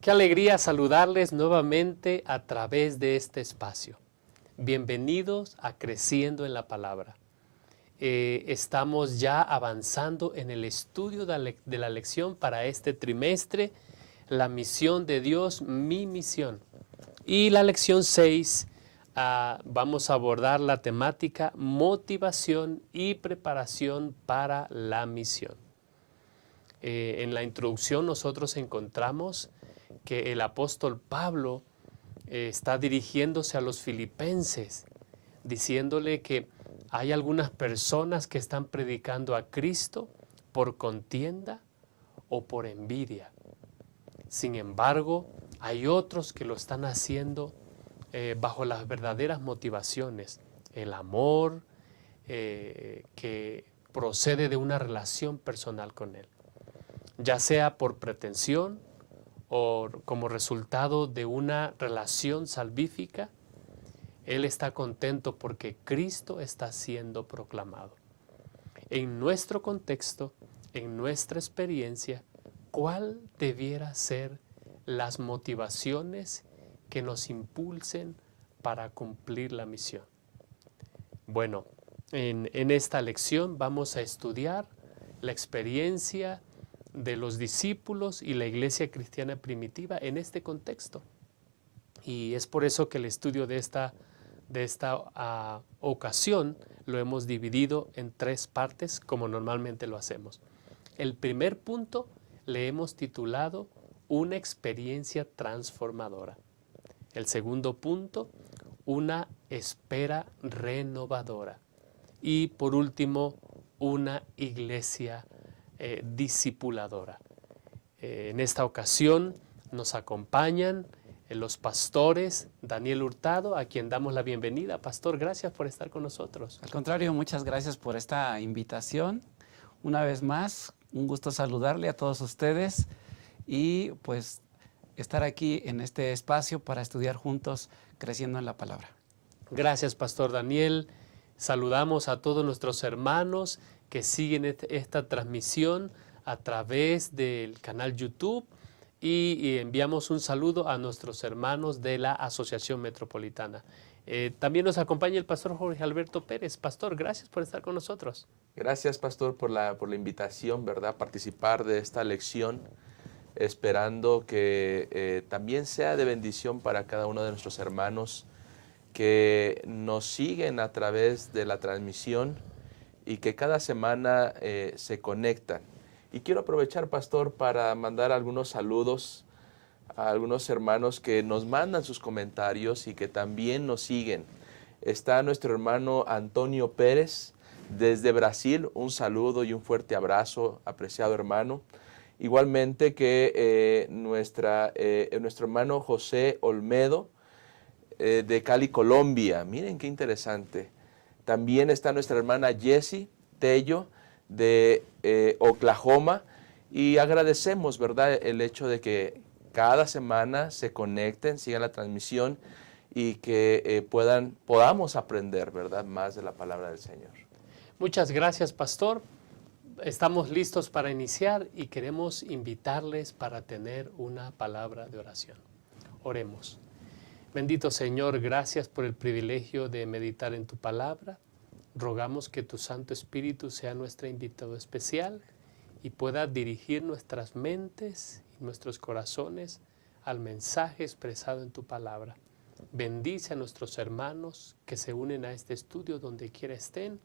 Qué alegría saludarles nuevamente a través de este espacio. Bienvenidos a Creciendo en la Palabra. Estamos ya avanzando en el estudio de la lección para este trimestre, la misión de Dios, mi misión. Y la lección 6, vamos a abordar la temática motivación y preparación para la misión. En la introducción nosotros encontramos que el apóstol Pablo está dirigiéndose a los filipenses, diciéndole que hay algunas personas que están predicando a Cristo por contienda o por envidia. Sin embargo, hay otros que lo están haciendo bajo las verdaderas motivaciones, el amor que procede de una relación personal con Él, ya sea por pretensión o como resultado de una relación salvífica. Él está contento porque Cristo está siendo proclamado. En nuestro contexto, en nuestra experiencia, ¿cuál debiera ser las motivaciones que nos impulsen para cumplir la misión? Bueno, en esta lección vamos a estudiar la experiencia de los discípulos y la iglesia cristiana primitiva en este contexto. Y es por eso que el estudio de esta ocasión lo hemos dividido en 3 partes, como normalmente lo hacemos. El primer punto le hemos titulado una experiencia transformadora. El segundo punto, una espera renovadora. Y por último, una iglesia discipuladora. En esta ocasión nos acompañan los pastores Daniel Hurtado, a quien damos la bienvenida. Pastor, gracias por estar con nosotros. Al contrario, muchas gracias por esta invitación. Una vez más, un gusto saludarle a todos ustedes y pues estar aquí en este espacio para estudiar juntos Creciendo en la Palabra. Gracias, Pastor Daniel. Saludamos a todos nuestros hermanos que siguen esta transmisión a través del canal YouTube y enviamos un saludo a nuestros hermanos de la Asociación Metropolitana. También nos acompaña el pastor Jorge Alberto Pérez. Pastor, gracias por estar con nosotros. Gracias, pastor, por la invitación, ¿verdad? Participar de esta lección, esperando que también sea de bendición para cada uno de nuestros hermanos que nos siguen a través de la transmisión y que cada semana se conectan. Y quiero aprovechar, pastor, para mandar algunos saludos a algunos hermanos que nos mandan sus comentarios y que también nos siguen. Está nuestro hermano Antonio Pérez desde Brasil. Un saludo y un fuerte abrazo, apreciado hermano. Igualmente que nuestro hermano José Olmedo, de Cali, Colombia. Miren qué interesante. También está nuestra hermana Jessie Tello de Oklahoma. Y agradecemos, ¿verdad?, el hecho de que cada semana se conecten, sigan la transmisión y que podamos aprender, ¿verdad?, más de la palabra del Señor. Muchas gracias, pastor. Estamos listos para iniciar y queremos invitarles para tener una palabra de oración. Oremos. Bendito Señor, gracias por el privilegio de meditar en tu palabra. Rogamos que tu Santo Espíritu sea nuestro invitado especial y pueda dirigir nuestras mentes y nuestros corazones al mensaje expresado en tu palabra. Bendice a nuestros hermanos que se unen a este estudio donde quiera estén.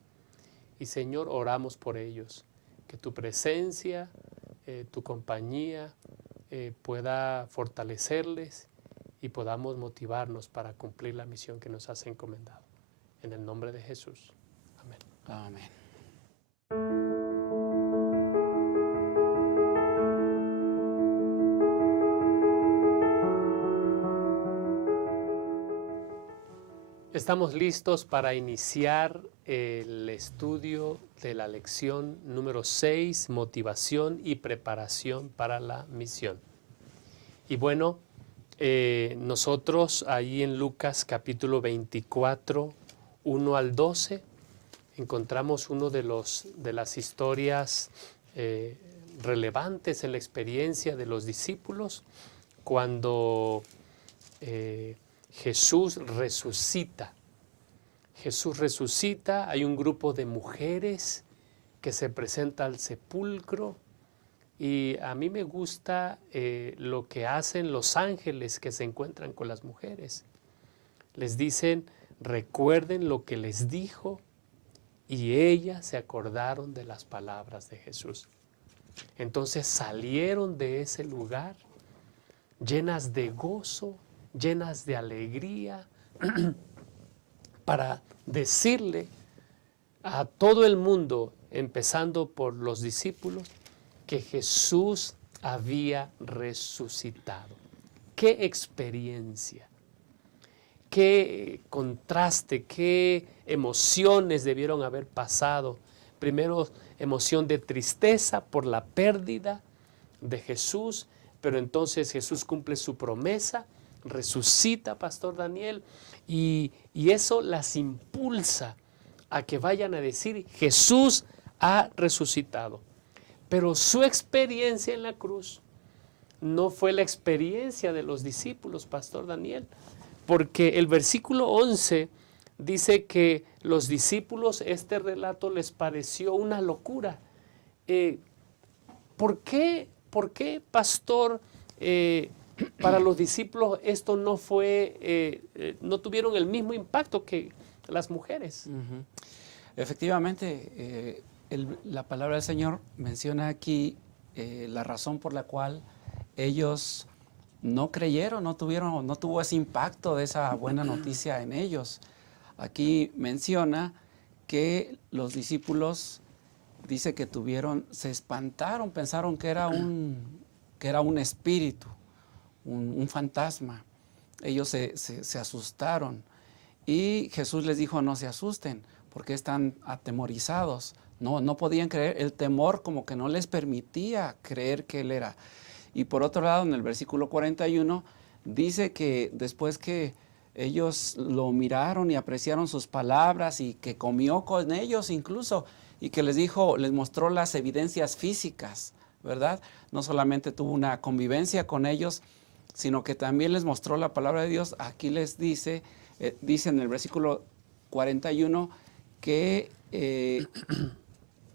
Y Señor, oramos por ellos, que tu presencia, tu compañía pueda fortalecerles y podamos motivarnos para cumplir la misión que nos has encomendado. En el nombre de Jesús. Amén. Amén. Estamos listos para iniciar el estudio de la lección número 6, motivación y preparación para la misión. Y bueno, nosotros ahí en Lucas capítulo 24, 1 al 12, encontramos uno de las historias relevantes en la experiencia de los discípulos cuando Jesús resucita. Jesús resucita, hay un grupo de mujeres que se presenta al sepulcro y a mí me gusta lo que hacen los ángeles que se encuentran con las mujeres. Les dicen, recuerden lo que les dijo, y ellas se acordaron de las palabras de Jesús. Entonces salieron de ese lugar llenas de gozo, llenas de alegría, para decirle a todo el mundo, empezando por los discípulos, que Jesús había resucitado. ¡Qué experiencia! ¡Qué contraste! ¡Qué emociones debieron haber pasado! Primero, emoción de tristeza por la pérdida de Jesús, pero entonces Jesús cumple su promesa, resucita, Pastor Daniel, y eso las impulsa a que vayan a decir, Jesús ha resucitado. Pero su experiencia en la cruz no fue la experiencia de los discípulos, Pastor Daniel, porque el versículo 11 dice que los discípulos, este relato les pareció una locura. ¿Por qué, Pastor, para los discípulos esto no fue, no tuvieron el mismo impacto que las mujeres? Uh-huh. Efectivamente, la palabra del Señor menciona aquí la razón por la cual ellos no creyeron, no tuvo ese impacto de esa buena noticia en ellos. Aquí menciona que los discípulos, dice que se espantaron, pensaron que era un espíritu, un fantasma. Ellos se asustaron y Jesús les dijo, no se asusten, porque están atemorizados. No podían creer, el temor como que no les permitía creer que Él era. Y por otro lado, en el versículo 41, dice que después que ellos lo miraron y apreciaron sus palabras y que comió con ellos incluso, y que les mostró las evidencias físicas, ¿verdad? No solamente tuvo una convivencia con ellos, sino que también les mostró la palabra de Dios. Aquí les dice en el versículo 41 que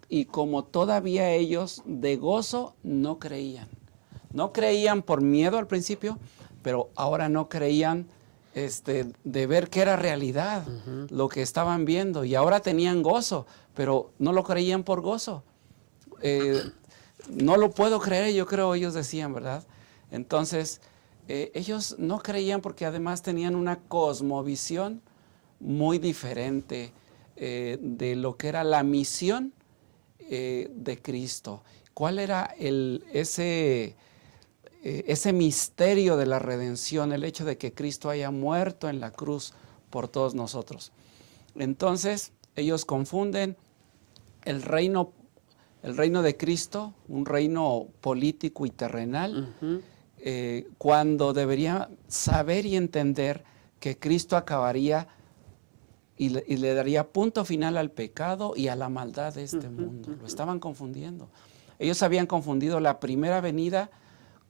y como todavía ellos de gozo no creían. No creían por miedo al principio, pero ahora no creían de ver que era realidad lo que estaban viendo. Y ahora tenían gozo, pero no lo creían por gozo. No lo puedo creer, yo creo, ellos decían, ¿verdad? Entonces, ellos no creían porque además tenían una cosmovisión muy diferente de lo que era la misión de Cristo. ¿Cuál era ese misterio de la redención, el hecho de que Cristo haya muerto en la cruz por todos nosotros? Entonces, ellos confunden el reino de Cristo, un reino político y terrenal, cuando debería saber y entender que Cristo acabaría y le daría punto final al pecado y a la maldad de este mundo. Lo estaban confundiendo. Ellos habían confundido la primera venida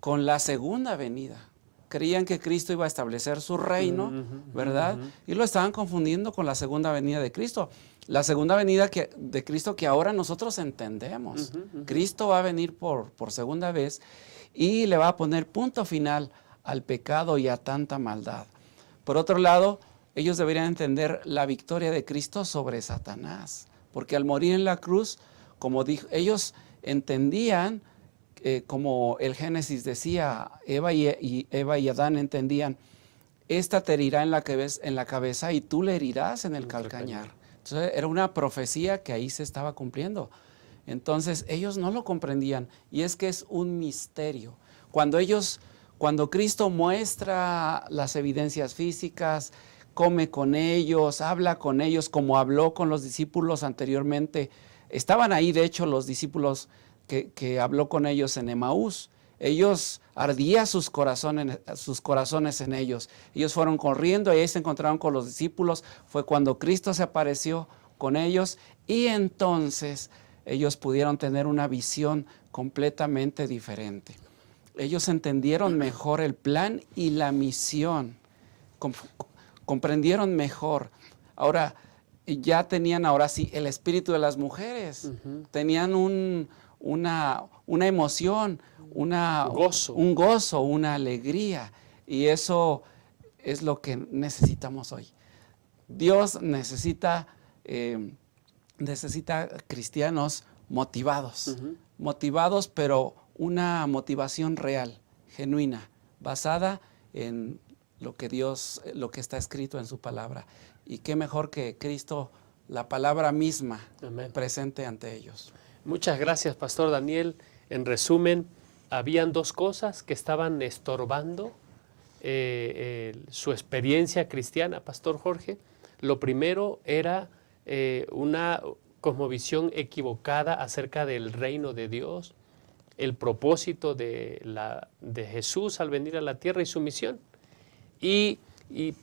con la segunda venida. Creían que Cristo iba a establecer su reino, ¿verdad? Y lo estaban confundiendo con la segunda venida de Cristo. La segunda venida de Cristo que ahora nosotros entendemos. Cristo va a venir por segunda vez y le va a poner punto final al pecado y a tanta maldad. Por otro lado, ellos deberían entender la victoria de Cristo sobre Satanás, porque al morir en la cruz, como dijo, ellos entendían, como el Génesis decía, Eva y Adán entendían, esta te herirá en la cabeza y tú le herirás en el calcañar. Entonces era una profecía que ahí se estaba cumpliendo. Entonces ellos no lo comprendían, y es que es un misterio. Cuando Cristo muestra las evidencias físicas, come con ellos, habla con ellos como habló con los discípulos anteriormente. Estaban ahí, de hecho, los discípulos que habló con ellos en Emaús. Ellos ardía sus corazones en ellos. Ellos fueron corriendo y ahí se encontraron con los discípulos. Fue cuando Cristo se apareció con ellos y entonces ellos pudieron tener una visión completamente diferente. Ellos entendieron mejor el plan y la misión, comprendieron mejor. Ahora, ya tenían ahora sí el espíritu de las mujeres, tenían una emoción, un gozo, una alegría, y eso es lo que necesitamos hoy. Dios necesita cristianos motivados, motivados, pero una motivación real, genuina, basada en lo que está escrito en su palabra. Y qué mejor que Cristo, la palabra misma, Amén, presente ante ellos. Muchas gracias, Pastor Daniel. En resumen, habían dos cosas que estaban estorbando su experiencia cristiana, Pastor Jorge. Lo primero era una cosmovisión equivocada acerca del reino de Dios, el propósito de Jesús al venir a la tierra y su misión.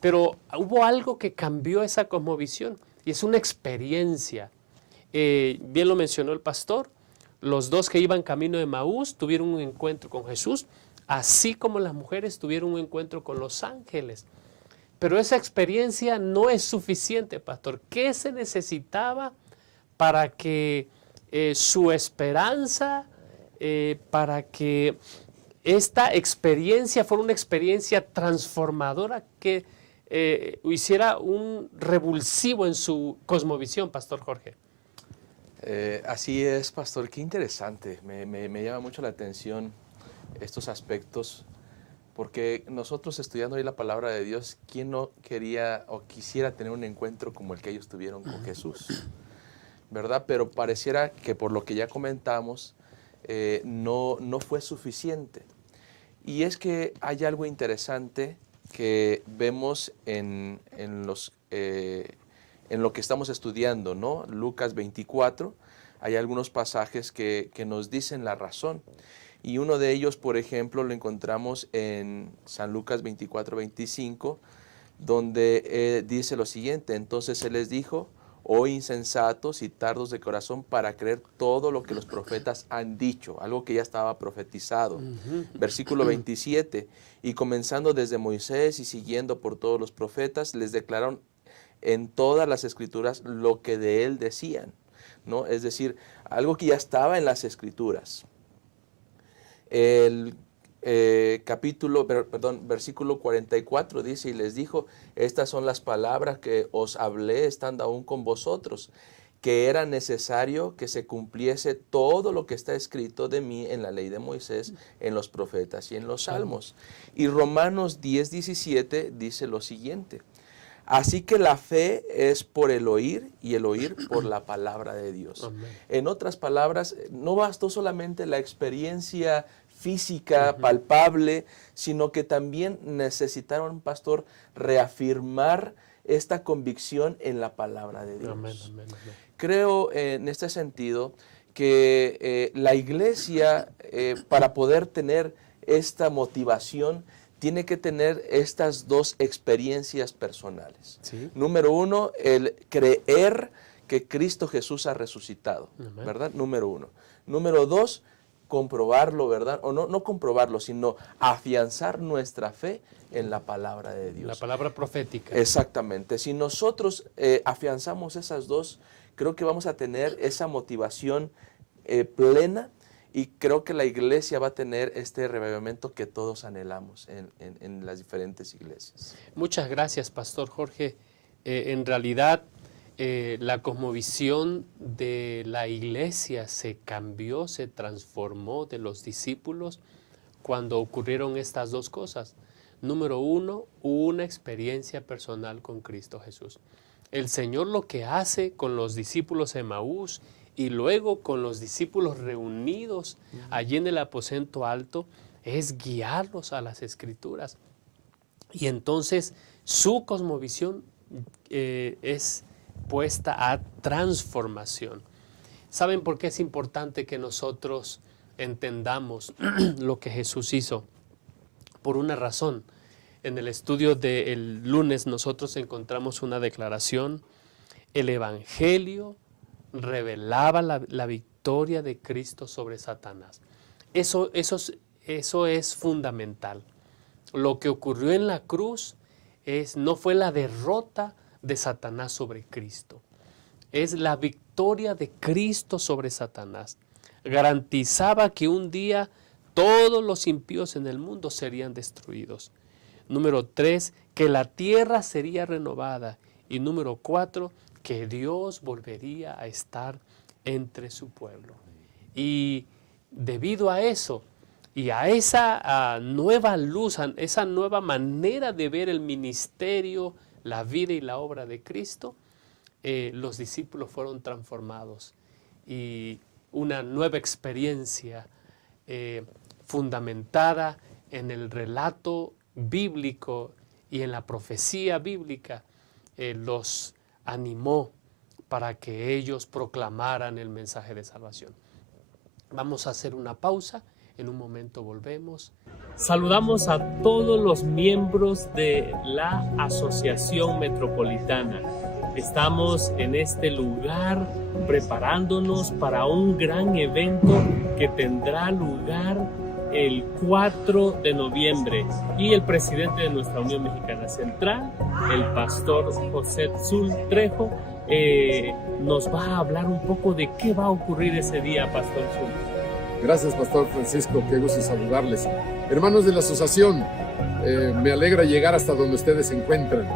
Pero hubo algo que cambió esa cosmovisión, y es una experiencia. Bien lo mencionó el pastor, los dos que iban camino de Emaús tuvieron un encuentro con Jesús, así como las mujeres tuvieron un encuentro con los ángeles. Pero esa experiencia no es suficiente, pastor. ¿Qué se necesitaba para que su esperanza, para que esta experiencia fuera una experiencia transformadora que hiciera un revulsivo en su cosmovisión, Pastor Jorge? Así es, pastor, qué interesante. Me llama mucho la atención estos aspectos, porque nosotros estudiando hoy la palabra de Dios, ¿quién no quería o quisiera tener un encuentro como el que ellos tuvieron con Jesús? ¿Verdad? Pero pareciera que por lo que ya comentamos, no fue suficiente. Y es que hay algo interesante que vemos en lo que estamos estudiando, ¿no? Lucas 24, hay algunos pasajes que nos dicen la razón. Y uno de ellos, por ejemplo, lo encontramos en San Lucas 24, 25, donde dice lo siguiente: entonces Él les dijo, oh insensatos y tardos de corazón para creer todo lo que los profetas han dicho, algo que ya estaba profetizado. Versículo 27, y comenzando desde Moisés y siguiendo por todos los profetas, les declararon en todas las escrituras lo que de él decían, ¿no? Es decir, algo que ya estaba en las escrituras. El versículo 44 dice, y les dijo, estas son las palabras que os hablé estando aún con vosotros, que era necesario que se cumpliese todo lo que está escrito de mí en la ley de Moisés, en los profetas y en los salmos. Y Romanos 10, 17 dice lo siguiente: así que la fe es por el oír y el oír por la palabra de Dios. Amén. En otras palabras, no bastó solamente la experiencia física, palpable, sino que también necesitaron, pastor, reafirmar esta convicción en la palabra de Dios. Amén, amén, amén. Creo en este sentido que la iglesia, para poder tener esta motivación, tiene que tener estas dos experiencias personales. ¿Sí? Número uno, el creer que Cristo Jesús ha resucitado, amén, ¿verdad? Número uno. Número dos, comprobarlo, ¿verdad? O no comprobarlo, sino afianzar nuestra fe en la palabra de Dios. La palabra profética. Exactamente. Si nosotros afianzamos esas dos, creo que vamos a tener esa motivación plena, y creo que la iglesia va a tener este revivimiento que todos anhelamos en las diferentes iglesias. Muchas gracias, Pastor Jorge. En realidad, la cosmovisión de la iglesia se cambió, se transformó de los discípulos cuando ocurrieron estas dos cosas. Número uno, una experiencia personal con Cristo Jesús. El Señor lo que hace con los discípulos en Emaús y luego con los discípulos reunidos allí en el aposento alto es guiarlos a las Escrituras. Y entonces su cosmovisión es puesta a transformación. ¿Saben por qué es importante que nosotros entendamos lo que Jesús hizo? Por una razón. En el estudio del lunes nosotros encontramos una declaración: el Evangelio revelaba la victoria de Cristo sobre Satanás. Eso eso es fundamental. Lo que ocurrió en la cruz no fue la derrota de Satanás sobre Cristo. Es la victoria de Cristo sobre Satanás. Garantizaba que un día todos los impíos en el mundo serían destruidos. Número 3, que la tierra sería renovada. Y número 4, que Dios volvería a estar entre su pueblo. Y debido a eso, y a esa nueva luz, a esa nueva manera de ver el ministerio, la vida y la obra de Cristo, los discípulos fueron transformados. Y una nueva experiencia fundamentada en el relato bíblico y en la profecía bíblica los animó para que ellos proclamaran el mensaje de salvación. Vamos a hacer una pausa, en un momento volvemos. Saludamos a todos los miembros de la Asociación Metropolitana. Estamos en este lugar preparándonos para un gran evento que tendrá lugar el 4 de noviembre y el presidente de nuestra Unión Mexicana Central, el pastor José Zul Trejo, nos va a hablar un poco de qué va a ocurrir ese día, Pastor Zul. Gracias, Pastor Francisco, qué gusto saludarles. Hermanos de la asociación, me alegra llegar hasta donde ustedes se encuentran.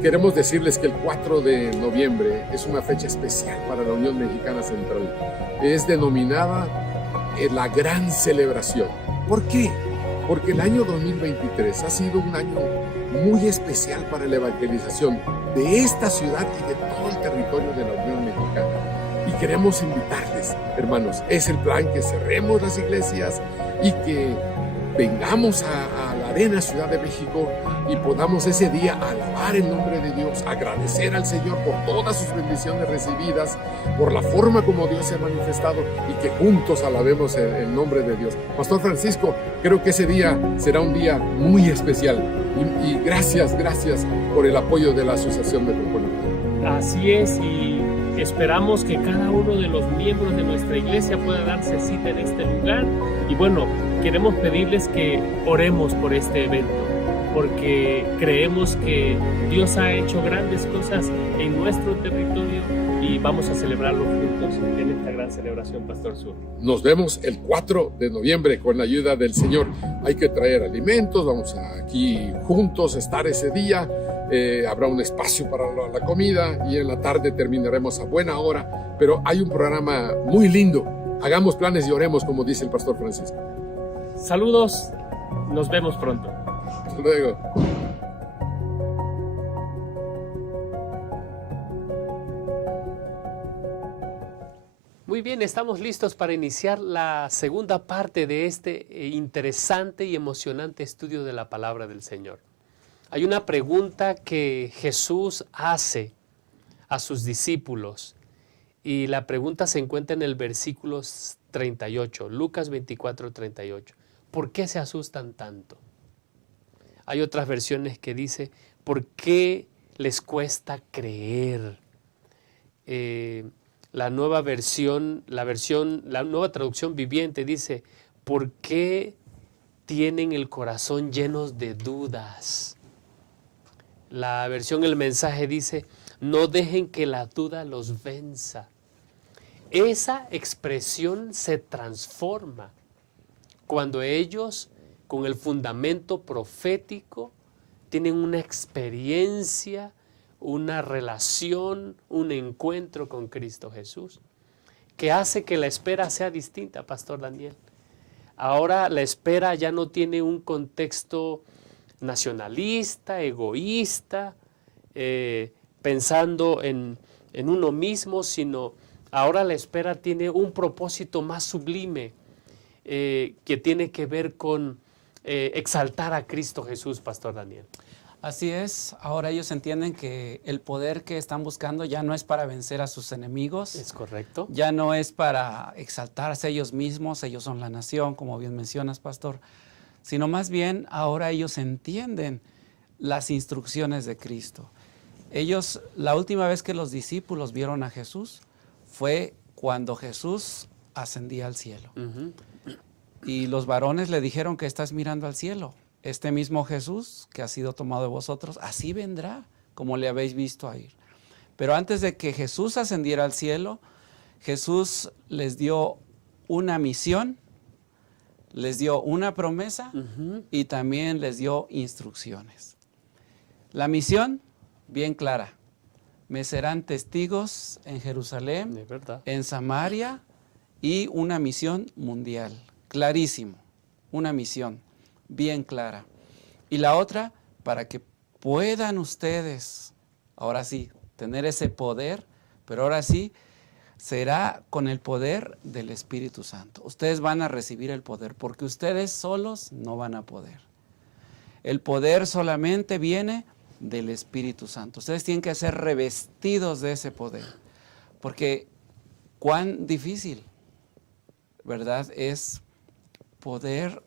Queremos decirles que el 4 de noviembre es una fecha especial para la Unión Mexicana Central. Es denominada la gran celebración. ¿Por qué? Porque el año 2023 ha sido un año muy especial para la evangelización de esta ciudad y de todo el territorio de la Unión Mexicana. Y queremos invitarles, hermanos, es el plan que cerremos las iglesias y que vengamos a la Arena Ciudad de México y podamos ese día alabar el nombre de Dios, agradecer al Señor por todas sus bendiciones recibidas, por la forma como Dios se ha manifestado y que juntos alabemos el nombre de Dios. Pastor Francisco, creo que ese día será un día muy especial y gracias por el apoyo de la Asociación Metropolitana. Así es, y esperamos que cada uno de los miembros de nuestra iglesia pueda darse cita en este lugar. Y bueno, queremos pedirles que oremos por este evento, porque creemos que Dios ha hecho grandes cosas en nuestro territorio y vamos a celebrarlo juntos en esta gran celebración, Pastor Zul. Nos vemos el 4 de noviembre con la ayuda del Señor. Hay que traer alimentos, vamos a aquí juntos estar ese día. Habrá un espacio para la comida y en la tarde terminaremos a buena hora, pero hay un programa muy lindo. Hagamos planes y oremos, como dice el Pastor Francisco. Saludos, nos vemos pronto. Hasta luego. Muy bien, estamos listos para iniciar la segunda parte de este interesante y emocionante estudio de la palabra del Señor. Hay una pregunta que Jesús hace a sus discípulos y la pregunta se encuentra en el versículo 38, Lucas 24, 38. ¿Por qué se asustan tanto? Hay otras versiones que dice, ¿por qué les cuesta creer? La nueva traducción viviente dice, ¿por qué tienen el corazón llenos de dudas? La versión El Mensaje dice, no dejen que la duda los venza. Esa expresión se transforma cuando ellos, con el fundamento profético, tienen una experiencia, una relación, un encuentro con Cristo Jesús, que hace que la espera sea distinta, Pastor Daniel. Ahora la espera ya no tiene un contexto nacionalista, egoísta, pensando en uno mismo, sino ahora la espera tiene un propósito más sublime, que tiene que ver con exaltar a Cristo Jesús, Pastor Daniel. Así es, ahora ellos entienden que el poder que están buscando ya no es para vencer a sus enemigos. ¿Es correcto? Ya no es para exaltarse a ellos mismos, ellos son la nación, como bien mencionas, Pastor, sino más bien ahora ellos entienden las instrucciones de Cristo. Ellos, la última vez que los discípulos vieron a Jesús fue cuando Jesús ascendía al cielo. Y los varones le dijeron que estás mirando al cielo. Este mismo Jesús que ha sido tomado de vosotros, así vendrá, como le habéis visto a ir. Pero antes de que Jesús ascendiera al cielo, Jesús les dio una misión, les dio una promesa y también les dio instrucciones. La misión, bien clara: me serán testigos en Jerusalén, De verdad. en Samaria, y una misión mundial. Clarísimo, una misión bien clara. Y la otra, para que puedan ustedes, ahora sí, tener ese poder, pero ahora sí, será con el poder del Espíritu Santo. Ustedes van a recibir el poder, porque ustedes solos no van a poder. El poder solamente viene del Espíritu Santo. Ustedes tienen que ser revestidos de ese poder, porque cuán difícil, ¿verdad?, es poder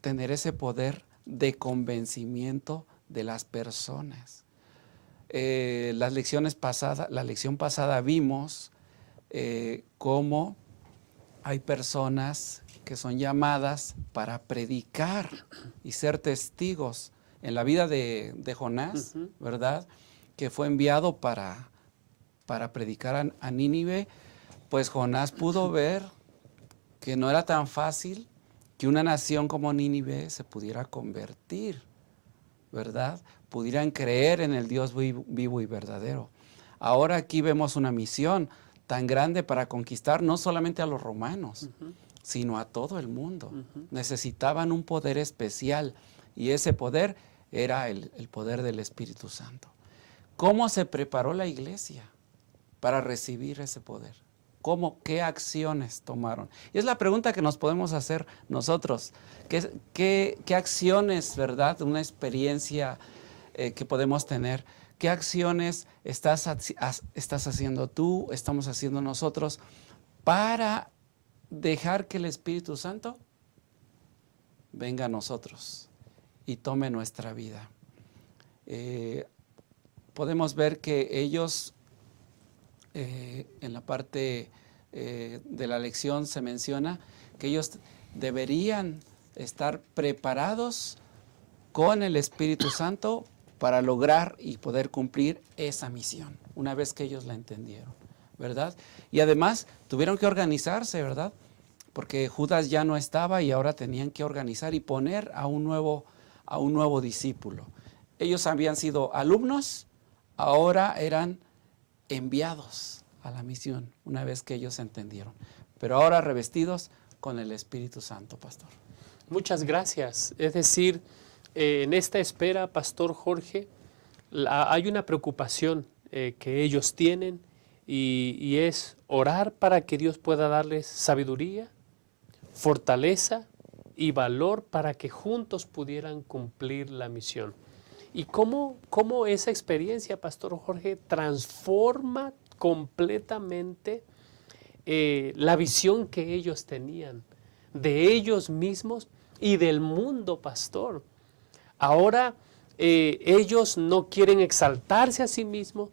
tener ese poder de convencimiento de las personas. La lección pasada vimos cómo hay personas que son llamadas para predicar y ser testigos. En la vida de Jonás, ¿verdad?, que fue enviado para predicar a Nínive, pues Jonás pudo ver que no era tan fácil que una nación como Nínive se pudiera convertir, ¿verdad? Pudieran creer en el Dios vivo y verdadero. Ahora aquí vemos una misión tan grande para conquistar no solamente a los romanos, sino a todo el mundo. Necesitaban un poder especial, y ese poder era el poder del Espíritu Santo. ¿Cómo se preparó la iglesia para recibir ese poder? ¿Qué acciones tomaron? Y es la pregunta que nos podemos hacer nosotros. ¿Qué acciones, verdad? Una experiencia que podemos tener. ¿Qué acciones estás haciendo tú, estamos haciendo nosotros para dejar que el Espíritu Santo venga a nosotros y tome nuestra vida? Podemos ver que ellos, en la parte de la lección se menciona que ellos deberían estar preparados con el Espíritu Santo para lograr y poder cumplir esa misión, una vez que ellos la entendieron, ¿verdad? Y además tuvieron que organizarse, ¿verdad? Porque Judas ya no estaba y ahora tenían que organizar y poner a un nuevo discípulo. Ellos habían sido alumnos, ahora eran enviados a la misión, una vez que ellos entendieron, pero ahora revestidos con el Espíritu Santo, pastor. Muchas gracias. Es decir, en esta espera, Pastor Jorge, hay una preocupación que ellos tienen y es orar para que Dios pueda darles sabiduría, fortaleza y valor para que juntos pudieran cumplir la misión. ¿Y cómo esa experiencia, Pastor Jorge, transforma completamente la visión que ellos tenían de ellos mismos y del mundo, pastor? Ahora ellos no quieren exaltarse a sí mismos,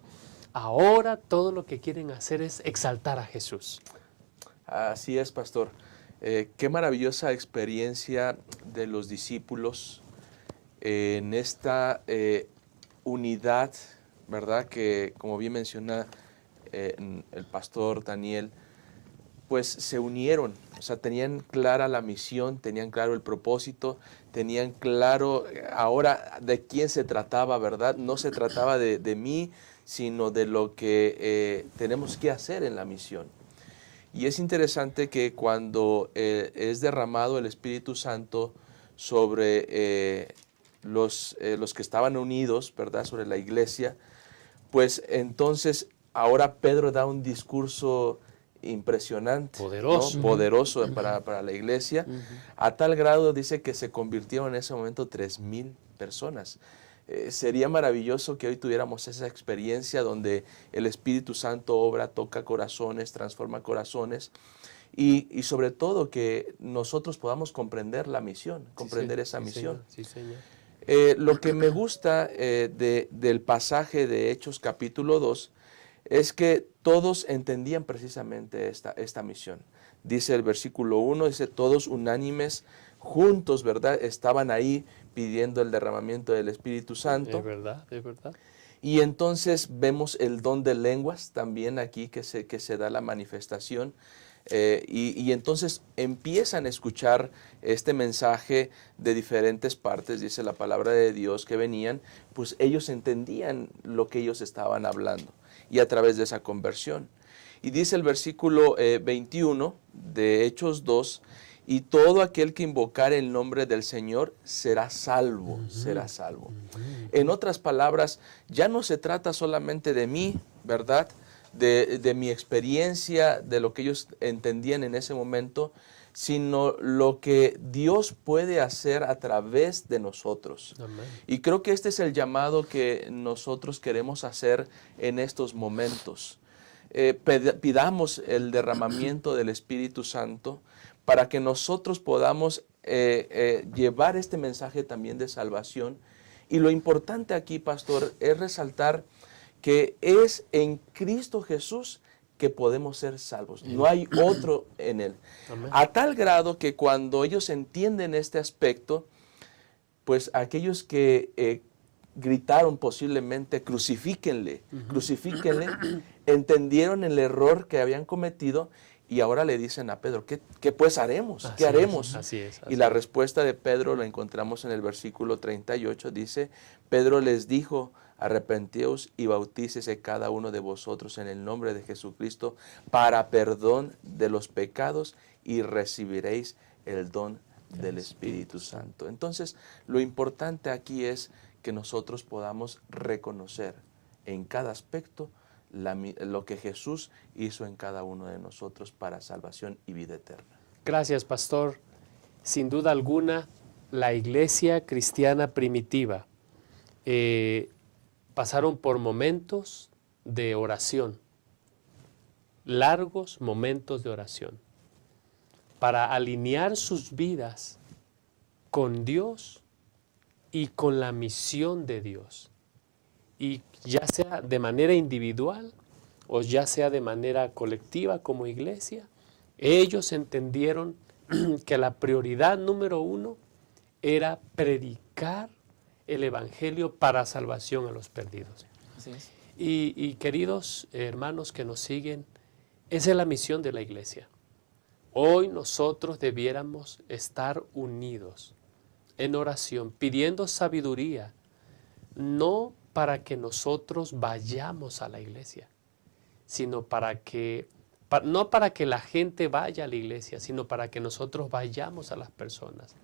ahora todo lo que quieren hacer es exaltar a Jesús. Así es, pastor. Qué maravillosa experiencia de los discípulos en esta unidad, ¿verdad? Que, como bien menciona el pastor Daniel, pues se unieron, o sea, tenían clara la misión, tenían claro el propósito, tenían claro ahora de quién se trataba, ¿verdad? No se trataba de mí, sino de lo que tenemos que hacer en la misión. Y es interesante que cuando es derramado el Espíritu Santo sobre los que estaban unidos, ¿verdad?, sobre la iglesia, pues entonces ahora Pedro da un discurso impresionante, Poderoso. ¿no? Poderoso para la iglesia, a tal grado dice que se convirtieron en ese momento 3,000 personas. Sería maravilloso que hoy tuviéramos esa experiencia donde el Espíritu Santo obra, toca corazones, transforma corazones y sobre todo que nosotros podamos comprender la misión, comprender esa misión. Sí, señor. Lo que me gusta del pasaje de Hechos capítulo 2 es que todos entendían precisamente esta misión dice el versículo 1, dice, todos unánimes, juntos, ¿verdad? Estaban ahí pidiendo el derramamiento del Espíritu Santo. Es verdad, es verdad. Y entonces vemos el don de lenguas también aquí que se da la manifestación. Y entonces empiezan a escuchar este mensaje de diferentes partes, dice la palabra de Dios, que venían, pues ellos entendían lo que ellos estaban hablando y a través de esa conversión. Y dice el versículo 21 de Hechos 2, y todo aquel que invocare el nombre del Señor será salvo, será salvo. En otras palabras, ya no se trata solamente de mí, ¿verdad?, de mi experiencia, de lo que ellos entendían en ese momento, sino lo que Dios puede hacer a través de nosotros. Amén. Y creo que este es el llamado que nosotros queremos hacer en estos momentos. Pidamos el derramamiento del Espíritu Santo para que nosotros podamos llevar este mensaje también de salvación. Y lo importante aquí, pastor, es resaltar que es en Cristo Jesús que podemos ser salvos. No hay otro en Él. Amén. A tal grado que cuando ellos entienden este aspecto, pues aquellos que gritaron posiblemente, crucifíquenle, crucifíquenle, entendieron el error que habían cometido y ahora le dicen a Pedro, ¿qué pues haremos? Así ¿Qué haremos? es, así es. Y la respuesta de Pedro la encontramos en el versículo 38, dice, Pedro les dijo, arrepentíos y bautícese cada uno de vosotros en el nombre de Jesucristo para perdón de los pecados y recibiréis el don del Espíritu Santo. Entonces, lo importante aquí es que nosotros podamos reconocer en cada aspecto lo que Jesús hizo en cada uno de nosotros para salvación y vida eterna. Gracias, pastor. Sin duda alguna, la iglesia cristiana primitiva pasaron por momentos de oración, largos momentos de oración, para alinear sus vidas con Dios y con la misión de Dios. Y ya sea de manera individual o ya sea de manera colectiva como iglesia, ellos entendieron que la prioridad número uno era predicar el Evangelio para salvación a los perdidos. Así es. Y queridos hermanos que nos siguen, esa es la misión de la iglesia. Hoy nosotros debiéramos estar unidos en oración, pidiendo sabiduría, no para que nosotros vayamos a la iglesia, sino no para que la gente vaya a la iglesia, sino para que nosotros vayamos a las personas,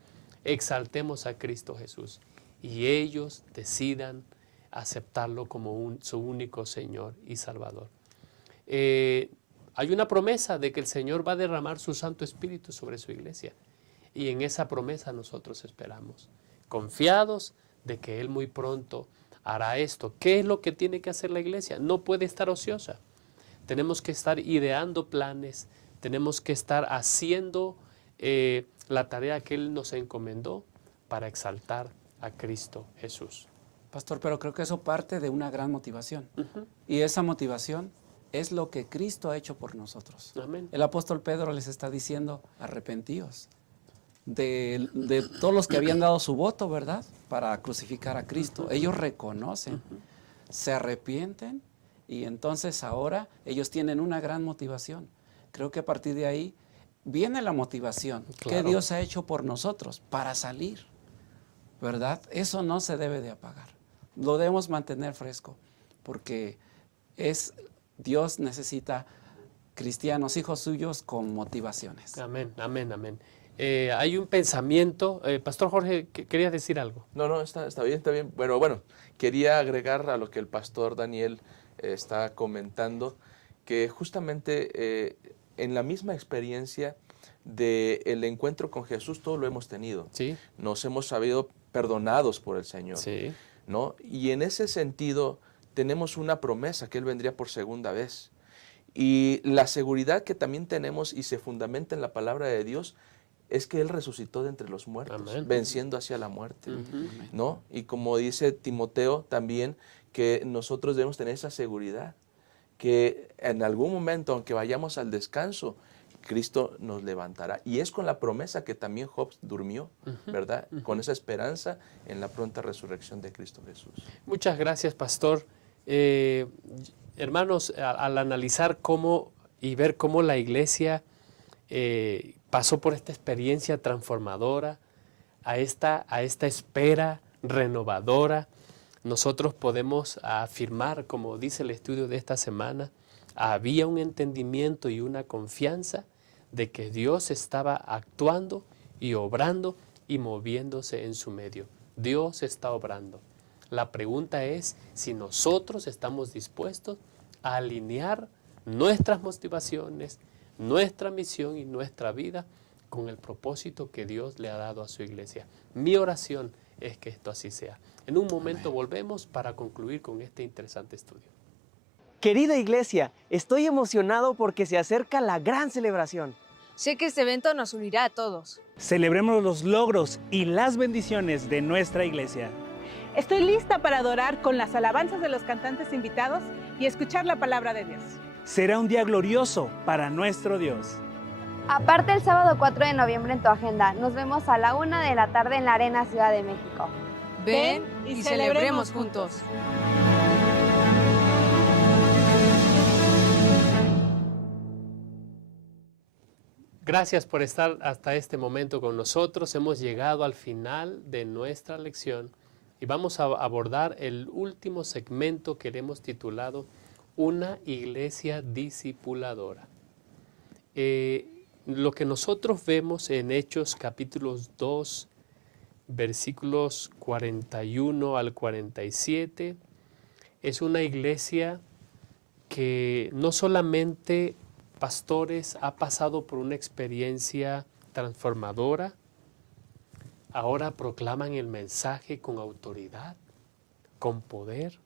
exaltemos a Cristo Jesús y ellos decidan aceptarlo como su único Señor y Salvador. Hay una promesa de que el Señor va a derramar su Santo Espíritu sobre su iglesia y en esa promesa nosotros esperamos, confiados de que Él muy pronto hará esto. ¿Qué es lo que tiene que hacer la iglesia? No puede estar ociosa. Tenemos que estar ideando planes, tenemos que estar haciendo la tarea que Él nos encomendó para exaltar a Cristo Jesús. Pastor, pero creo que eso parte de una gran motivación. Y esa motivación es lo que Cristo ha hecho por nosotros. Amén. El apóstol Pedro les está diciendo, arrepentíos de todos los que habían dado su voto, ¿verdad?, para crucificar a Cristo. Ellos reconocen, se arrepienten y entonces ahora ellos tienen una gran motivación. Creo que a partir de ahí viene la motivación que Dios ha hecho por nosotros para salir, ¿verdad? Eso no se debe de apagar. Lo debemos mantener fresco porque Dios necesita cristianos, hijos suyos con motivaciones. Amén, amén, amén. Hay un pensamiento, Pastor Jorge, ¿querías decir algo? No, está bien, está bien. Bueno, quería agregar a lo que el pastor Daniel está comentando, que justamente en la misma experiencia del encuentro con Jesús, todo lo hemos tenido. Sí. Nos hemos sabido perdonados por el Señor. Sí. ¿No? Y en ese sentido tenemos una promesa que Él vendría por segunda vez. Y la seguridad que también tenemos y se fundamenta en la palabra de Dios es que Él resucitó de entre los muertos, Amén. venciendo hacia la muerte, ¿no? Y como dice Timoteo también, que nosotros debemos tener esa seguridad, que en algún momento, aunque vayamos al descanso, Cristo nos levantará. Y es con la promesa que también Job durmió, ¿verdad? Con esa esperanza en la pronta resurrección de Cristo Jesús. Muchas gracias, pastor. Hermanos, al analizar cómo y ver cómo la iglesia pasó por esta experiencia transformadora, a esta espera renovadora, nosotros podemos afirmar, como dice el estudio de esta semana, había un entendimiento y una confianza de que Dios estaba actuando y obrando y moviéndose en su medio. Dios está obrando. La pregunta es si nosotros estamos dispuestos a alinear nuestras motivaciones, nuestra misión y nuestra vida con el propósito que Dios le ha dado a su iglesia. Mi oración es que esto así sea. En un momento volvemos para concluir con este interesante estudio. Querida iglesia, estoy emocionado porque se acerca la gran celebración. Sé que este evento nos unirá a todos. Celebremos los logros y las bendiciones de nuestra iglesia. Estoy lista para adorar con las alabanzas de los cantantes invitados y escuchar la palabra de Dios. Será un día glorioso para nuestro Dios. Aparte el sábado 4 de noviembre en tu agenda. Nos vemos a la 1 de la tarde en la Arena Ciudad de México. Ven y celebremos juntos. Gracias por estar hasta este momento con nosotros. Hemos llegado al final de nuestra lección y vamos a abordar el último segmento que le hemos titulado Una iglesia discipuladora. Lo que nosotros vemos en Hechos capítulos 2, versículos 41 al 47, es una iglesia que no solamente pastores ha pasado por una experiencia transformadora, ahora proclaman el mensaje con autoridad, con poder,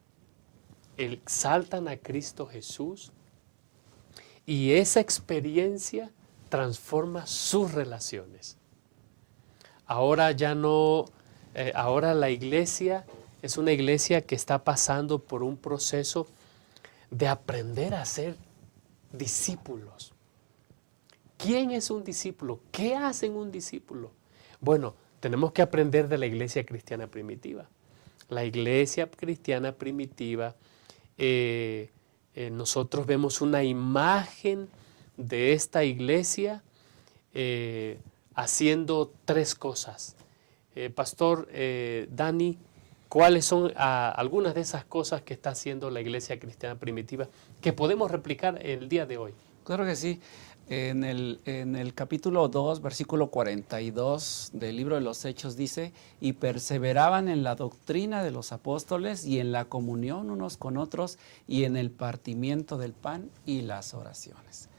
exaltan a Cristo Jesús y esa experiencia transforma sus relaciones. Ahora ya no, ahora la iglesia es una iglesia que está pasando por un proceso de aprender a ser discípulos. ¿Quién es un discípulo? ¿Qué hacen un discípulo? Bueno, tenemos que aprender de la iglesia cristiana primitiva. La iglesia cristiana primitiva, nosotros vemos una imagen de esta iglesia haciendo tres cosas. Pastor Dani, ¿cuáles son algunas de esas cosas que está haciendo la iglesia cristiana primitiva que podemos replicar el día de hoy? Claro que sí. En el capítulo 2, versículo 42 del libro de los Hechos dice, y perseveraban en la doctrina de los apóstoles y en la comunión unos con otros y en el partimiento del pan y las oraciones.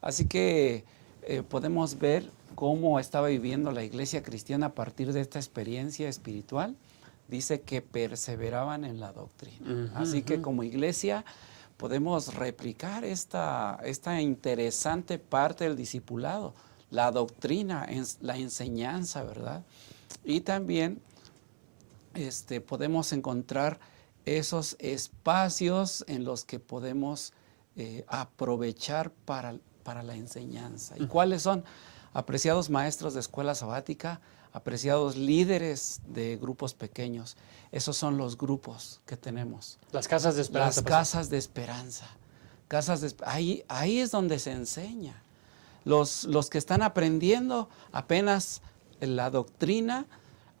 Así que podemos ver cómo estaba viviendo la iglesia cristiana a partir de esta experiencia espiritual. Dice que perseveraban en la doctrina. Así que como iglesia podemos replicar esta interesante parte del discipulado, la doctrina, la enseñanza, ¿verdad? Y también podemos encontrar esos espacios en los que podemos aprovechar para la enseñanza. ¿Y cuáles son? Apreciados maestros de escuela sabática, apreciados líderes de grupos pequeños. Esos son los grupos que tenemos. Las casas de esperanza. Las casas de esperanza. Ahí es donde se enseña. Los que están aprendiendo apenas la doctrina,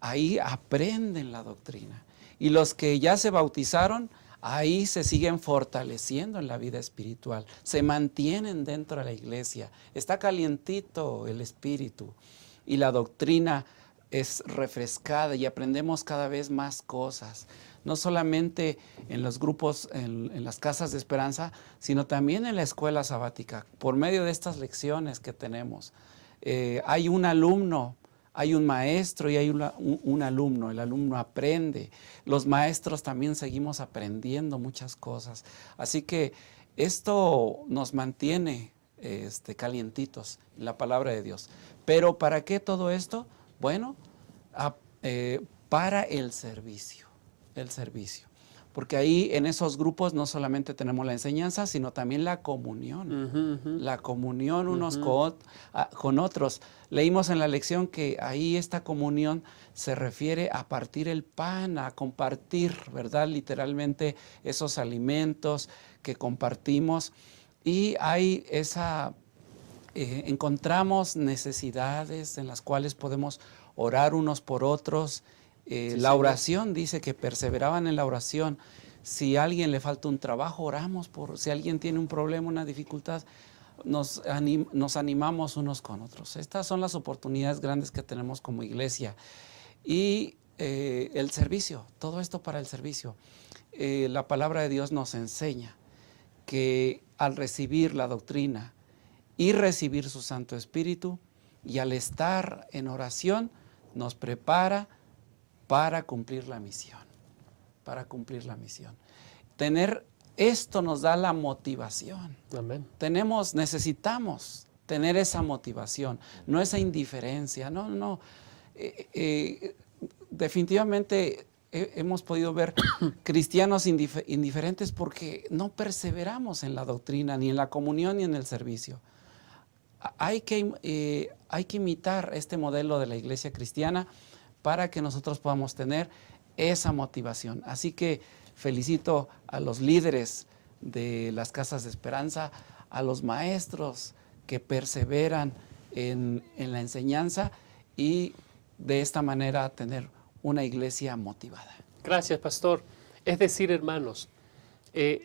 ahí aprenden la doctrina. Y los que ya se bautizaron, ahí se siguen fortaleciendo en la vida espiritual. Se mantienen dentro de la iglesia. Está calientito el espíritu. Y la doctrina es refrescada y aprendemos cada vez más cosas, no solamente en los grupos, en las casas de esperanza, sino también en la escuela sabática, por medio de estas lecciones que tenemos. Hay un alumno, hay un maestro y hay un alumno, el alumno aprende, los maestros también seguimos aprendiendo muchas cosas, así que esto nos mantiene calientitos en la palabra de Dios. Pero ¿para qué todo esto? Bueno, para el servicio, porque ahí en esos grupos no solamente tenemos la enseñanza, sino también la comunión, la comunión unos con otros. Leímos en la lección que ahí esta comunión se refiere a partir el pan, a compartir, ¿verdad? Literalmente esos alimentos que compartimos, y hay encontramos necesidades en las cuales podemos orar unos por otros. La oración dice que perseveraban en la oración. Si a alguien le falta un trabajo, oramos si alguien tiene un problema, una dificultad, nos animamos unos con otros. Estas son las oportunidades grandes que tenemos como iglesia. Y el servicio, todo esto para el servicio. La palabra de Dios nos enseña que al recibir la doctrina y recibir su Santo Espíritu, y al estar en oración, nos prepara para cumplir la misión, Tener esto nos da la motivación. Amén. Necesitamos tener esa motivación, no esa indiferencia, no. Definitivamente hemos podido ver cristianos indiferentes porque no perseveramos en la doctrina, ni en la comunión, ni en el servicio. Hay que imitar este modelo de la iglesia cristiana para que nosotros podamos tener esa motivación. Así que felicito a los líderes de las casas de esperanza, a los maestros que perseveran en la enseñanza, y de esta manera tener una iglesia motivada. Gracias, pastor. Es decir, hermanos,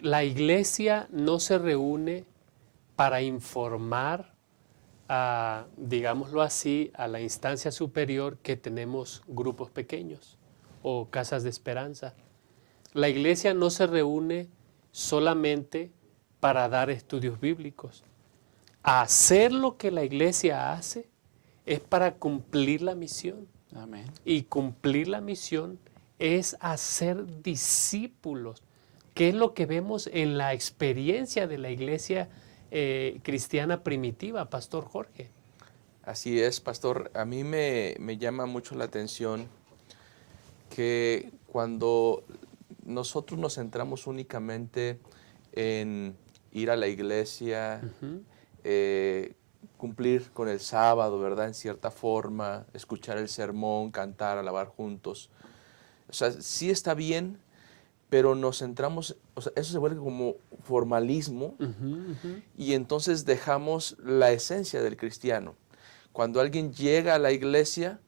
la iglesia no se reúne para informar, digámoslo así, a la instancia superior que tenemos grupos pequeños o casas de esperanza. La iglesia no se reúne solamente para dar estudios bíblicos. Hacer lo que la iglesia hace es para cumplir la misión. Amén. Y cumplir la misión es hacer discípulos, que es lo que vemos en la experiencia de la iglesia cristiana primitiva, Pastor Jorge. Así es, pastor. A mí me llama mucho la atención que cuando nosotros nos centramos únicamente en ir a la iglesia, cumplir con el sábado, ¿verdad? En cierta forma, escuchar el sermón, cantar, alabar juntos. O sea, sí está bien, pero nos centramos, o sea, eso se vuelve como formalismo, y entonces dejamos la esencia del cristiano. Cuando alguien llega a la iglesia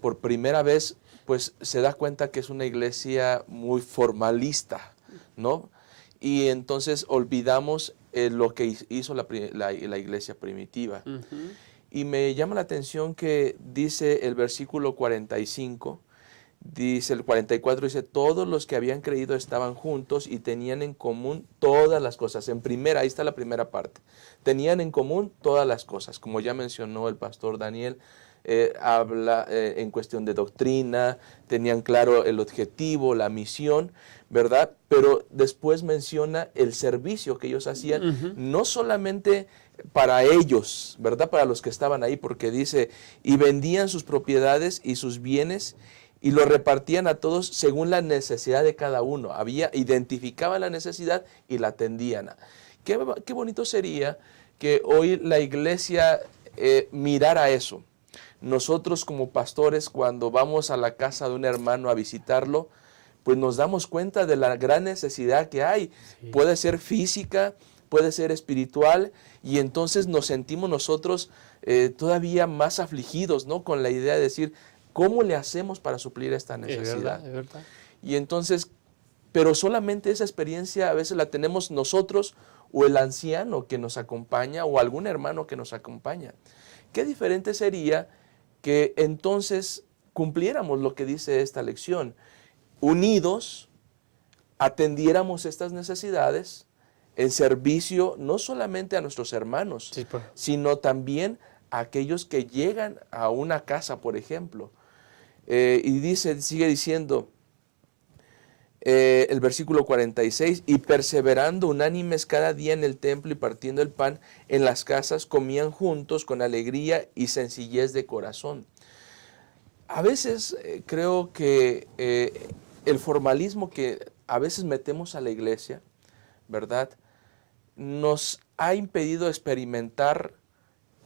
por primera vez, pues se da cuenta que es una iglesia muy formalista, ¿no? Y entonces olvidamos lo que hizo la iglesia primitiva. Y me llama la atención que dice el versículo 45, dice el 44, dice, todos los que habían creído estaban juntos y tenían en común todas las cosas. Ahí está la primera parte. Tenían en común todas las cosas. Como ya mencionó el pastor Daniel, habla en cuestión de doctrina, tenían claro el objetivo, la misión, ¿verdad? Pero después menciona el servicio que ellos hacían, no solamente para ellos, ¿verdad? Para los que estaban ahí, porque dice, y vendían sus propiedades y sus bienes y lo repartían a todos según la necesidad de cada uno. Identificaban la necesidad y la atendían. Qué bonito sería que hoy la iglesia mirara eso. Nosotros como pastores, cuando vamos a la casa de un hermano a visitarlo, pues nos damos cuenta de la gran necesidad que hay. Sí. Puede ser física, puede ser espiritual, y entonces nos sentimos nosotros todavía más afligidos, ¿no? Con la idea de decir, ¿cómo le hacemos para suplir esta necesidad? Es verdad. Y entonces, pero solamente esa experiencia a veces la tenemos nosotros o el anciano que nos acompaña o algún hermano que nos acompaña. Qué diferente sería que entonces cumpliéramos lo que dice esta lección, unidos, atendiéramos estas necesidades en servicio no solamente a nuestros hermanos, sino también a aquellos que llegan a una casa, por ejemplo. Y sigue diciendo el versículo 46, y perseverando unánimes cada día en el templo y partiendo el pan en las casas, comían juntos con alegría y sencillez de corazón. A veces creo que el formalismo que a veces metemos a la iglesia, ¿verdad? Nos ha impedido experimentar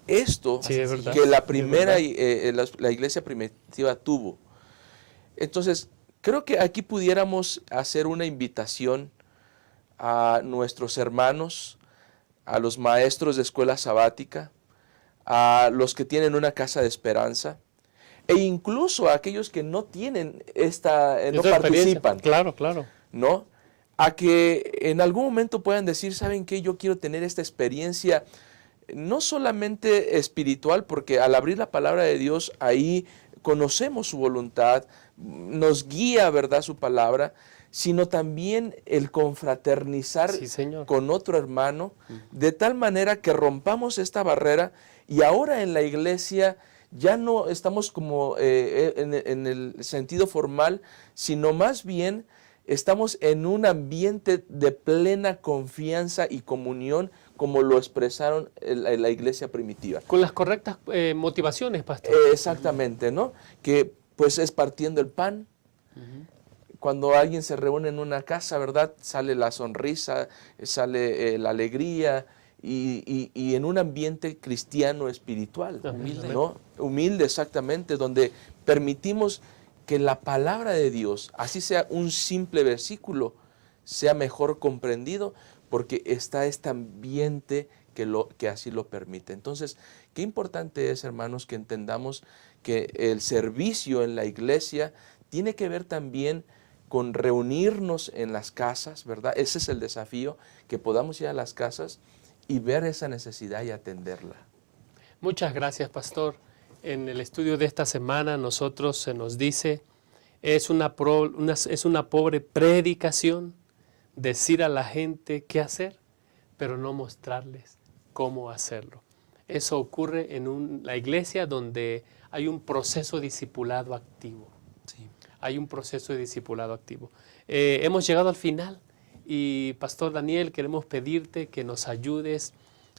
esto Sí, es verdad. que la Es primera, verdad. la iglesia primitiva tuvo. Entonces, creo que aquí pudiéramos hacer una invitación a nuestros hermanos, a los maestros de escuela sabática, a los que tienen una casa de esperanza, e incluso a aquellos que no tienen no Esta experiencia. participan, Claro, claro. ¿no? A que en algún momento puedan decir, ¿saben qué? Yo quiero tener esta experiencia, no solamente espiritual, porque al abrir la palabra de Dios, ahí conocemos su voluntad, nos guía, ¿verdad?, su palabra, sino también el confraternizar Sí, Señor. con otro hermano, de tal manera que rompamos esta barrera y ahora en la iglesia ya no estamos como en el sentido formal, sino más bien estamos en un ambiente de plena confianza y comunión como lo expresaron en la iglesia primitiva. Con las correctas motivaciones, pastor. Exactamente, ¿no? Que pues es partiendo el pan. Cuando alguien se reúne en una casa, ¿verdad? Sale la sonrisa, sale la alegría y en un ambiente cristiano espiritual, Humilde. ¿no? Humilde, exactamente, donde permitimos que la palabra de Dios, así sea un simple versículo, sea mejor comprendido porque está este ambiente que así lo permite. Entonces, qué importante es, hermanos, que entendamos que el servicio en la iglesia tiene que ver también con reunirnos en las casas, ¿verdad? Ese es el desafío, que podamos ir a las casas y ver esa necesidad y atenderla. Muchas gracias, pastor. En el estudio de esta semana nosotros se nos dice, es una pobre predicación decir a la gente qué hacer, pero no mostrarles cómo hacerlo. Eso ocurre en la iglesia donde hay un proceso discipulado activo. Hay un proceso de discipulado activo. Hemos llegado al final y, Pastor Daniel, queremos pedirte que nos ayudes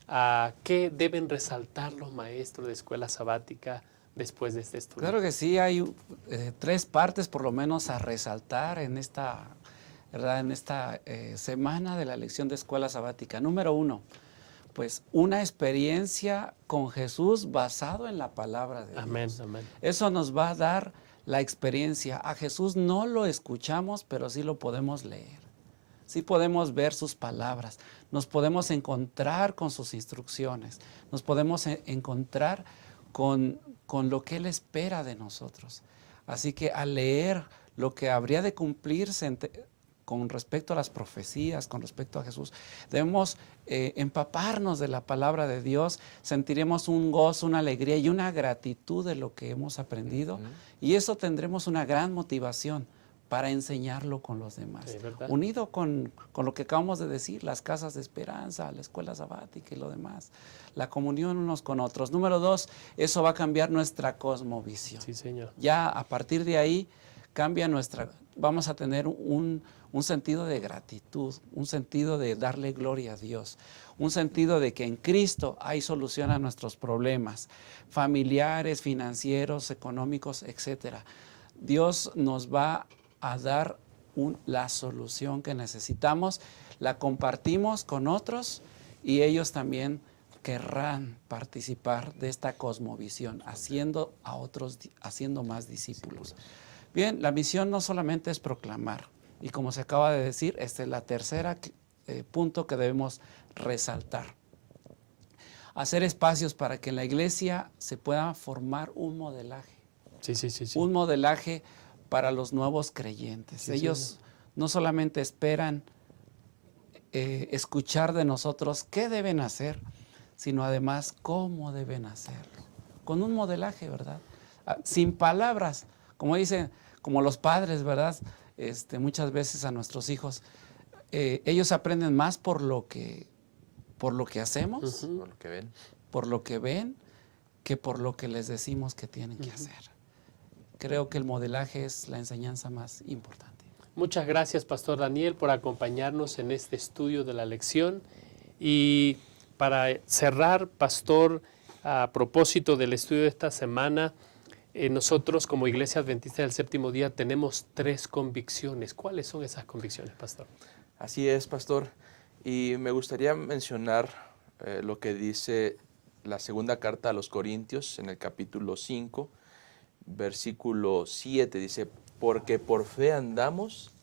a qué deben resaltar los maestros de escuela sabática después de este estudio. Claro que sí, hay 3 partes por lo menos a resaltar en esta, ¿verdad? En esta semana de la lección de escuela sabática. Número 1, pues una experiencia con Jesús basado en la palabra de Dios. Amén, amén. Eso nos va a dar la experiencia. A Jesús no lo escuchamos, pero sí lo podemos leer. Sí podemos ver sus palabras. Nos podemos encontrar con sus instrucciones. Nos podemos encontrar con lo que Él espera de nosotros. Así que al leer lo que habría de cumplirse con respecto a las profecías, con respecto a Jesús, debemos empaparnos de la palabra de Dios, sentiremos un gozo, una alegría y una gratitud de lo que hemos aprendido, y eso tendremos una gran motivación para enseñarlo con los demás. Sí, unido con lo que acabamos de decir, las casas de esperanza, la escuela sabática y lo demás, la comunión unos con otros. Número 2, eso va a cambiar nuestra cosmovisión. Sí, Señor. Ya a partir de ahí vamos a tener un sentido de gratitud, un sentido de darle gloria a Dios, un sentido de que en Cristo hay solución a nuestros problemas familiares, financieros, económicos, etc. Dios nos va a dar la solución que necesitamos, la compartimos con otros y ellos también querrán participar de esta cosmovisión, haciendo más discípulos. Bien, la misión no solamente es proclamar, y como se acaba de decir, este es la tercera punto que debemos resaltar. Hacer espacios para que en la iglesia se pueda formar un modelaje. Sí. Un modelaje para los nuevos creyentes. Sí, ellos no solamente esperan escuchar de nosotros qué deben hacer, sino además cómo deben hacerlo. Con un modelaje, ¿verdad? Sin palabras, como dicen, como los padres, ¿verdad? Muchas veces a nuestros hijos, ellos aprenden más por lo que hacemos, por lo que ven, que por lo que les decimos que tienen que hacer. Creo que el modelaje es la enseñanza más importante. Muchas gracias, Pastor Daniel, por acompañarnos en este estudio de la lección. Y para cerrar, Pastor, a propósito del estudio de esta semana, nosotros como Iglesia Adventista del Séptimo Día tenemos 3 convicciones. ¿Cuáles son esas convicciones, pastor? Así es, pastor. Y me gustaría mencionar lo que dice la segunda carta a los Corintios en el capítulo 5, versículo 7. Dice, porque por fe andamos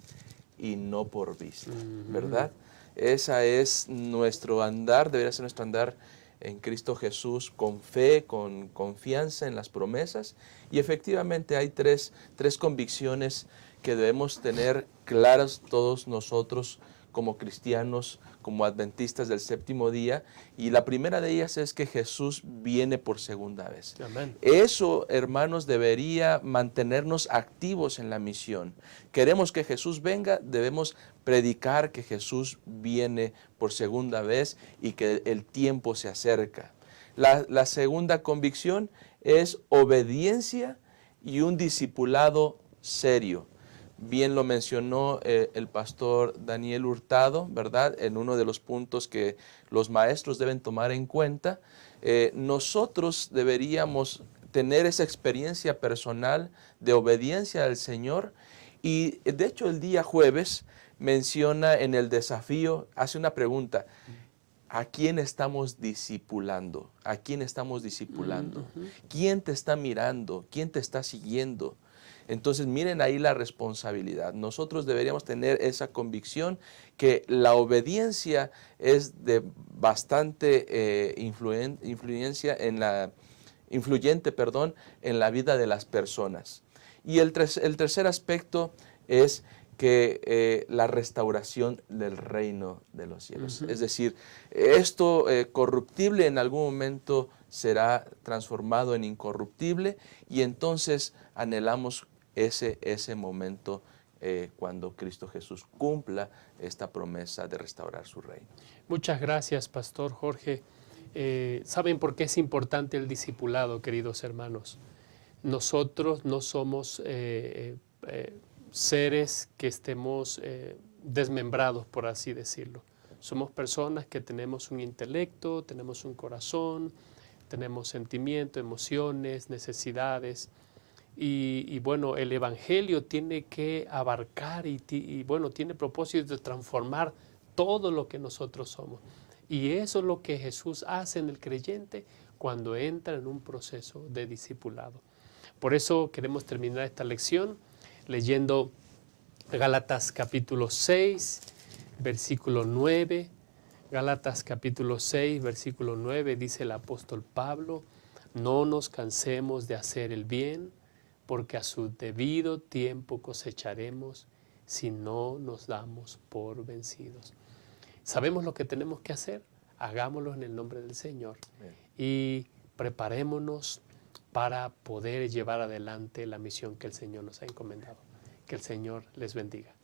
y no por vista, ¿verdad? Esa es nuestro andar, debería ser nuestro andar en Cristo Jesús, con fe, con confianza en las promesas. Y efectivamente hay tres convicciones que debemos tener claras todos nosotros como cristianos, como adventistas del séptimo día. Y la primera de ellas es que Jesús viene por segunda vez. Amén. Eso, hermanos, debería mantenernos activos en la misión. Queremos que Jesús venga, debemos predicar que Jesús viene por segunda vez y que el tiempo se acerca. La segunda convicción es obediencia y un discipulado serio. Bien lo mencionó el pastor Daniel Hurtado, ¿verdad? En uno de los puntos que los maestros deben tomar en cuenta. Nosotros deberíamos tener esa experiencia personal de obediencia al Señor. Y de hecho el día jueves menciona en el desafío, hace una pregunta: ¿a quién estamos discipulando? ¿A quién estamos discipulando? ¿Quién te está mirando? ¿Quién te está siguiendo? Entonces miren ahí la responsabilidad. Nosotros deberíamos tener esa convicción que la obediencia es de bastante influyente en la vida de las personas. Y el tercer aspecto es que la restauración del reino de los cielos. Es decir, esto corruptible en algún momento será transformado en incorruptible, y entonces anhelamos ese momento cuando Cristo Jesús cumpla esta promesa de restaurar su reino. Muchas gracias, pastor Jorge. ¿Saben por qué es importante el discipulado, queridos hermanos? Nosotros no somos seres que estemos desmembrados, por así decirlo. Somos personas que tenemos un intelecto, tenemos un corazón, tenemos sentimientos, emociones, necesidades. Y bueno, el Evangelio tiene que abarcar y bueno, tiene propósito de transformar todo lo que nosotros somos. Y eso es lo que Jesús hace en el creyente cuando entra en un proceso de discipulado. Por eso queremos terminar esta lección leyendo Gálatas capítulo 6, versículo 9. Gálatas capítulo 6, versículo 9, dice el apóstol Pablo: no nos cansemos de hacer el bien, porque a su debido tiempo cosecharemos si no nos damos por vencidos. ¿Sabemos lo que tenemos que hacer? Hagámoslo en el nombre del Señor. Bien. Y preparémonos para poder llevar adelante la misión que el Señor nos ha encomendado. Que el Señor les bendiga.